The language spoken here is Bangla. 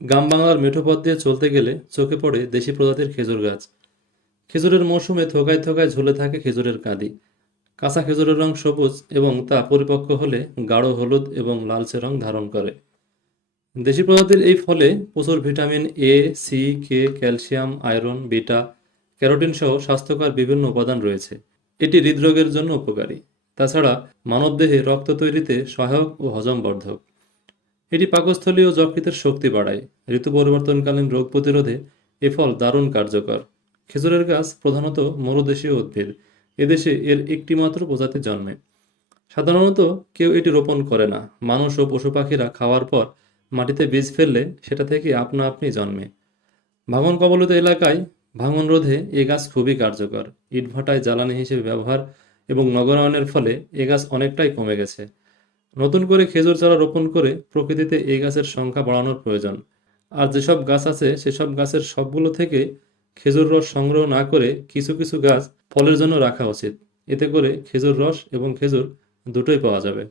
গ্রাম বাংলার মেঠো পথ দিয়ে চলতে গেলে চোখে পড়ে দেশি প্রজাতির খেজুর গাছ। খেজুরের মৌসুমে থোকায় থোকায় ঝুলে থাকে খেজুরের কাঁদি। কাঁচা খেজুরের রং সবুজ এবং তা পরিপক্ক হলে গাঢ় হলুদ এবং লালচে রং ধারণ করে। দেশি প্রজাতির এই ফলে প্রচুর vitamin A C K calcium, iron, beta, carotene সহ স্বাস্থ্যকর বিভিন্ন উপাদান রয়েছে। এটি হৃদরোগের জন্য উপকারী। তাছাড়া মানবদেহে রক্ত তৈরিতে সহায়ক ও হজমবর্ধক। এটি পাকস্থলী ও যকৃতের শক্তি বাড়ায়। ঋতু পরিবর্তনকালীন রোগ প্রতিরোধে এ ফল দারুণ কার্যকর। খেজুরের গাছ প্রধানত মরুদেশীয় উদ্ভিদ। এদেশে এর একটিমাত্র প্রজাতি জন্মে। সাধারণত কেউ এটি রোপণ করে না। মানুষ ও পশু পাখিরা খাওয়ার পর মাটিতে বীজ ফেললে সেটা থেকে আপনা আপনি জন্মে। ভাঙন কবলিত এলাকায় ভাঙন রোধে এ গাছ খুবই কার্যকর। ইটভাটায় জ্বালানি হিসেবে ব্যবহার এবং নগরায়নের ফলে এ গাছ অনেকটাই কমে গেছে। নতুন করে খেজুর চারা রোপণ করে প্রকৃতিতে এই গাছের সংখ্যা বাড়ানোর প্রয়োজন। আর যেসব গাছ আছে, সেসব গাছের সবগুলো থেকে খেজুর রস সংগ্রহ না করে কিছু কিছু গাছ ফলের জন্য রাখা উচিত। এতে করে খেজুর রস এবং খেজুর দুটোই পাওয়া যাবে।